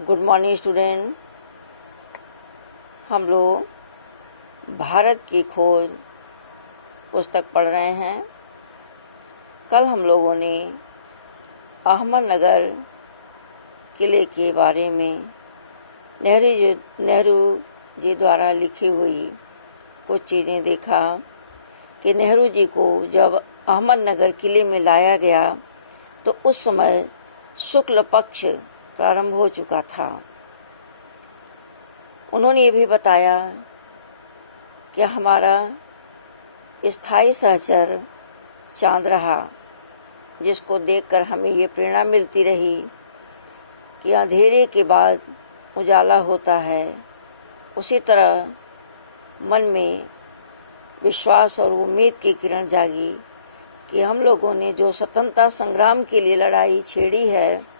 Good morning student. हम लोग भारत की खोज पुस्तक पढ़ रहे हैं। कल हम लोगों ने अहमदनगर किले के बारे में नेहरू जी द्वारा लिखी हुई कुछ चीज़ें देखा कि नेहरू जी को जब अहमदनगर किले में लाया गया तो उस समय शुक्ल पक्ष प्रारंभ हो चुका था। उन्होंने ये भी बताया कि हमारा स्थायी सहचर चांद रहा, जिसको देखकर हमें ये प्रेरणा मिलती रही कि अंधेरे के बाद उजाला होता है। उसी तरह मन में विश्वास और उम्मीद की किरण जागी कि हम लोगों ने जो स्वतंत्रता संग्राम के लिए लड़ाई छेड़ी है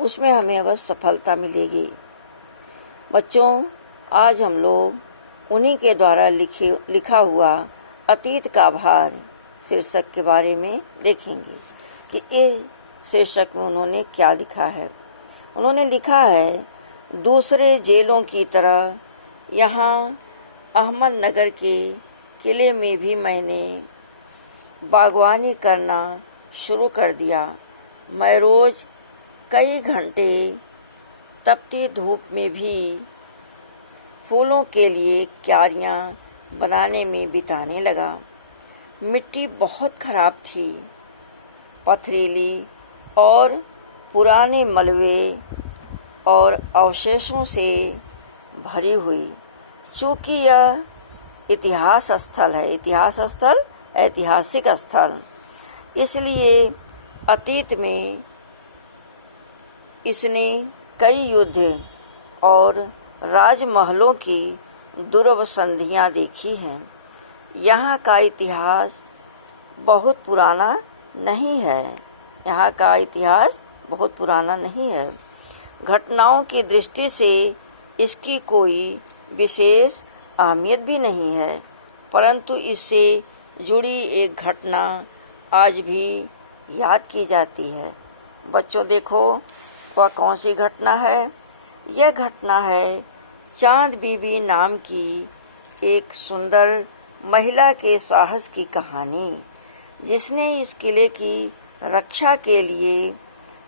उसमें हमें अवश्य सफलता मिलेगी। बच्चों, आज हम लोग उन्हीं के द्वारा लिखा हुआ अतीत का भार शीर्षक के बारे में देखेंगे कि ये शीर्षक में उन्होंने क्या लिखा है। उन्होंने लिखा है, दूसरे जेलों की तरह यहाँ अहमदनगर के किले में भी मैंने बागवानी करना शुरू कर दिया। मैं रोज़ कई घंटे तपती धूप में भी फूलों के लिए क्यारियाँ बनाने में बिताने लगा। मिट्टी बहुत खराब थी, पथरीली और पुराने मलबे और अवशेषों से भरी हुई। चूँकि यह ऐतिहासिक स्थल, इसलिए अतीत में इसने कई युद्ध और राजमहलों की दुर्लभ संधियाँ देखी हैं। यहाँ का इतिहास बहुत पुराना नहीं है। घटनाओं की दृष्टि से इसकी कोई विशेष अहमियत भी नहीं है, परंतु इससे जुड़ी एक घटना आज भी याद की जाती है। बच्चों देखो, वह कौन सी घटना है। यह घटना है चांद बीबी नाम की एक सुंदर महिला के साहस की कहानी, जिसने इस किले की रक्षा के लिए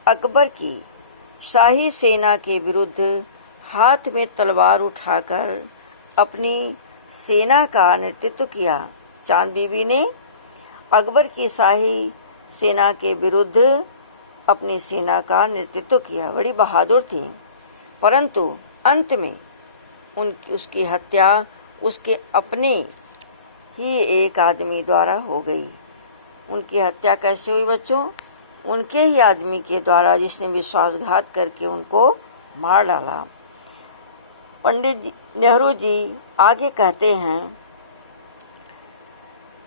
अकबर की शाही सेना के विरुद्ध हाथ में तलवार उठाकर अपनी सेना का नेतृत्व किया। चांद बीबी ने अकबर की शाही सेना के विरुद्ध अपनी सेना का नेतृत्व किया। बड़ी बहादुर थी, परंतु अंत में उसकी हत्या उसके अपने ही एक आदमी द्वारा हो गई। उनकी हत्या कैसे हुई बच्चों? उनके ही आदमी के द्वारा, जिसने विश्वासघात करके उनको मार डाला। पंडित नेहरू जी आगे कहते हैं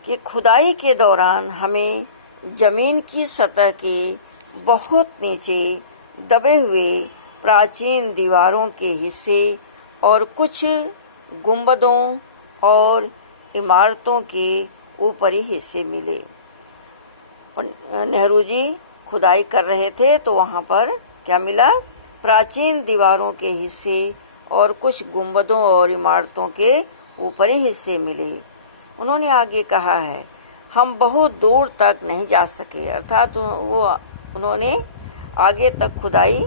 कि खुदाई के दौरान हमें जमीन की सतह के बहुत नीचे दबे हुए प्राचीन दीवारों के हिस्से और कुछ गुंबदों और इमारतों के ऊपरी हिस्से मिले। नेहरू जी खुदाई कर रहे थे तो वहाँ पर क्या मिला? प्राचीन दीवारों के हिस्से और कुछ गुंबदों और इमारतों के ऊपरी हिस्से मिले। उन्होंने आगे कहा है, हम बहुत दूर तक नहीं जा सके, अर्थात उन्होंने आगे तक खुदाई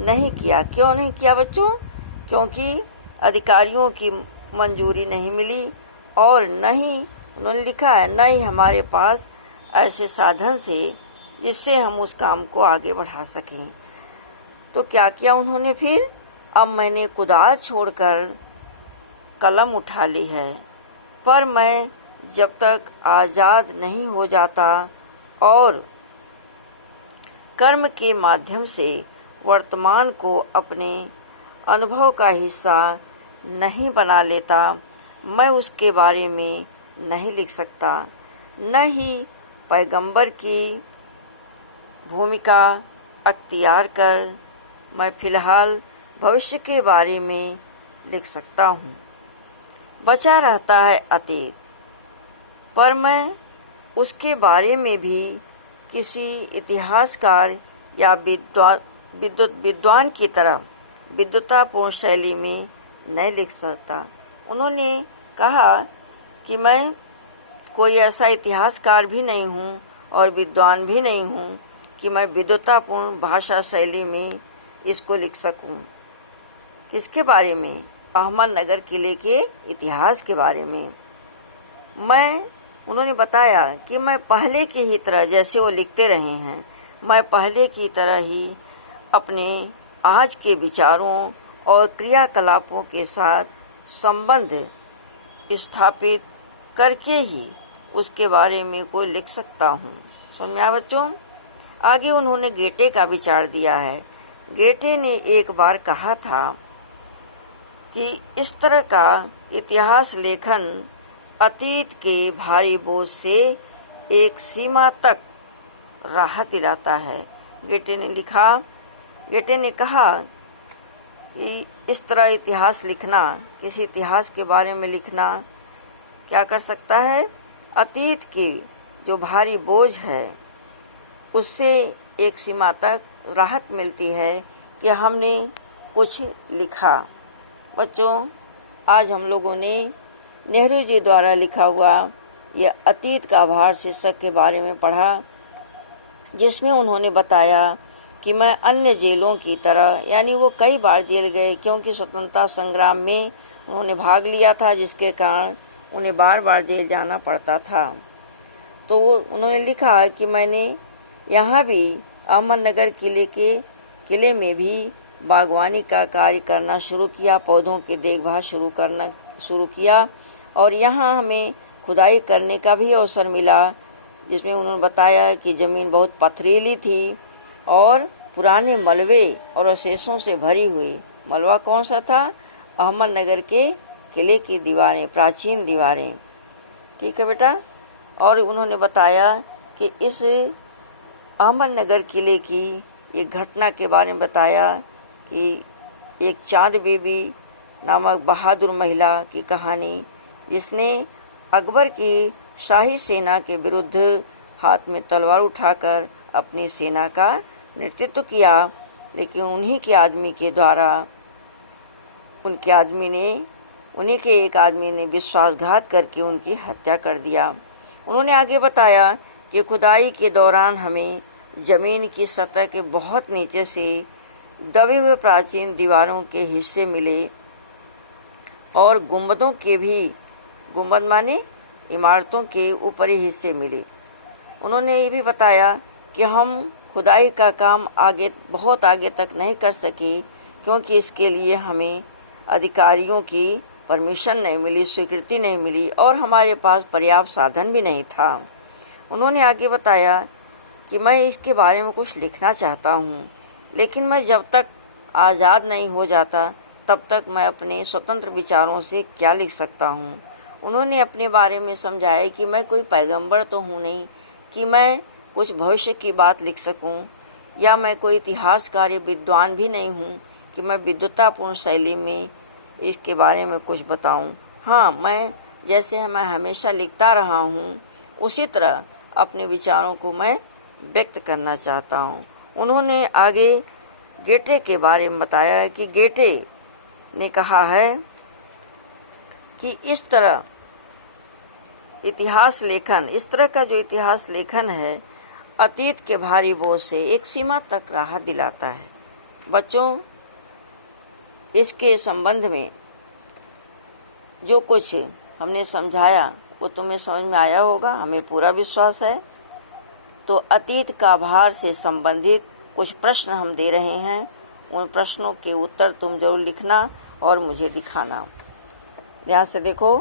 नहीं किया। क्यों नहीं किया बच्चों? क्योंकि अधिकारियों की मंजूरी नहीं मिली और न ही उन्होंने लिखा है, न ही हमारे पास ऐसे साधन थे जिससे हम उस काम को आगे बढ़ा सकें। तो क्या किया उन्होंने फिर? अब मैंने कुदाल छोड़कर कलम उठा ली है, पर मैं जब तक आज़ाद नहीं हो जाता और कर्म के माध्यम से वर्तमान को अपने अनुभव का हिस्सा नहीं बना लेता, मैं उसके बारे में नहीं लिख सकता। न ही पैगंबर की भूमिका अख्तियार कर मैं फ़िलहाल भविष्य के बारे में लिख सकता हूँ। बचा रहता है अतीत, पर मैं उसके बारे में भी किसी इतिहासकार या विद्वान की तरह विद्वतापूर्ण शैली में नहीं लिख सकता। उन्होंने कहा कि मैं कोई ऐसा इतिहासकार भी नहीं हूँ और विद्वान भी नहीं हूँ कि मैं विद्वतापूर्ण भाषा शैली में इसको लिख सकूं। किसके बारे में? अहमदनगर किले के इतिहास के बारे में। उन्होंने बताया कि मैं पहले की ही तरह, जैसे वो लिखते रहे हैं, मैं पहले की तरह ही अपने आज के विचारों और क्रियाकलापों के साथ संबंध स्थापित करके ही उसके बारे में कोई लिख सकता हूँ। समझ में आया बच्चों? आगे उन्होंने गेटे का विचार दिया है। गेटे ने एक बार कहा था कि इस तरह का इतिहास लेखन अतीत के भारी बोझ से एक सीमा तक राहत दिलाता है। गेटे ने कहा कि इस तरह इतिहास लिखना, किसी इतिहास के बारे में लिखना क्या कर सकता है? अतीत की जो भारी बोझ है उससे एक सीमा तक राहत मिलती है कि हमने कुछ लिखा। बच्चों, आज हम लोगों ने नेहरू जी द्वारा लिखा हुआ यह अतीत का भार शीर्षक के बारे में पढ़ा, जिसमें उन्होंने बताया कि मैं अन्य जेलों की तरह, यानी वो कई बार जेल गए क्योंकि स्वतंत्रता संग्राम में उन्होंने भाग लिया था, जिसके कारण उन्हें बार बार जेल जाना पड़ता था। तो उन्होंने लिखा कि मैंने यहाँ भी अहमदनगर किले में भी बागवानी का कार्य करना शुरू किया, पौधों की देखभाल शुरू किया और यहाँ हमें खुदाई करने का भी अवसर मिला, जिसमें उन्होंने बताया कि ज़मीन बहुत पथरीली थी और पुराने मलबे और अवशेषों से भरी हुई। मलबा कौन सा था? अहमदनगर के किले की दीवारें, प्राचीन दीवारें। ठीक है बेटा। और उन्होंने बताया कि इस अहमदनगर किले की एक घटना के बारे में बताया कि एक चांद बीबी नामक बहादुर महिला की कहानी, जिसने अकबर की शाही सेना के विरुद्ध हाथ में तलवार उठाकर अपनी सेना का नेतृत्व किया, लेकिन उन्हीं के एक आदमी ने विश्वासघात करके उनकी हत्या कर दिया। उन्होंने आगे बताया कि खुदाई के दौरान हमें ज़मीन की सतह के बहुत नीचे से दबे हुए प्राचीन दीवारों के हिस्से मिले और गुंबद माने इमारतों के ऊपरी हिस्से मिले। उन्होंने ये भी बताया कि हम खुदाई का काम बहुत आगे तक नहीं कर सके क्योंकि इसके लिए हमें अधिकारियों की परमिशन नहीं मिली, स्वीकृति नहीं मिली और हमारे पास पर्याप्त साधन भी नहीं था। उन्होंने आगे बताया कि मैं इसके बारे में कुछ लिखना चाहता हूँ, लेकिन मैं जब तक आज़ाद नहीं हो जाता तब तक मैं अपने स्वतंत्र विचारों से क्या लिख सकता हूँ। उन्होंने अपने बारे में समझाया कि मैं कोई पैगंबर तो हूँ नहीं कि मैं कुछ भविष्य की बात लिख सकूं, या मैं कोई इतिहासकार या विद्वान भी नहीं हूं कि मैं विद्वतापूर्ण शैली में इसके बारे में कुछ बताऊं। हाँ, मैं हमेशा लिखता रहा हूं, उसी तरह अपने विचारों को मैं व्यक्त करना चाहता हूं। उन्होंने आगे गेटे के बारे में बताया कि गेटे ने कहा है कि इस तरह का जो इतिहास लेखन है अतीत के भारी बोझ से एक सीमा तक राहत दिलाता है। बच्चों, इसके संबंध में जो कुछ हमने समझाया वो तुम्हें समझ में आया होगा, हमें पूरा विश्वास है। तो अतीत का भार से संबंधित कुछ प्रश्न हम दे रहे हैं, उन प्रश्नों के उत्तर तुम जरूर लिखना और मुझे दिखाना। ध्यान से देखो।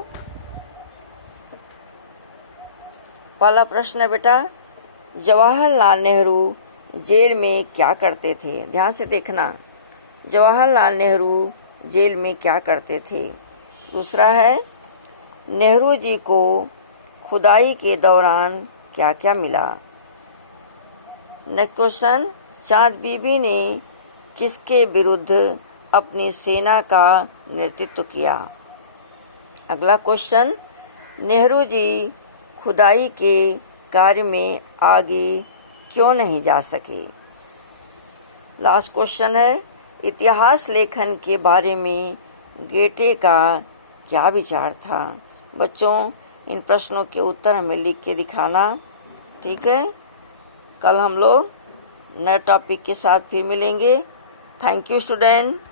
पहला प्रश्न है बेटा, जवाहरलाल नेहरू जेल में क्या करते थे? ध्यान से देखना, जवाहरलाल नेहरू जेल में क्या करते थे। दूसरा है, नेहरू जी को खुदाई के दौरान क्या क्या मिला। नेक्स्ट क्वेश्चन, चांद बीबी ने किसके विरुद्ध अपनी सेना का नेतृत्व किया। अगला क्वेश्चन, नेहरू जी खुदाई के कार्य में आगे क्यों नहीं जा सके। लास्ट क्वेश्चन है, इतिहास लेखन के बारे में गेटे का क्या विचार था? बच्चों, इन प्रश्नों के उत्तर हमें लिख के दिखाना, ठीक है? कल हम लोग नए टॉपिक के साथ फिर मिलेंगे। Thank you student.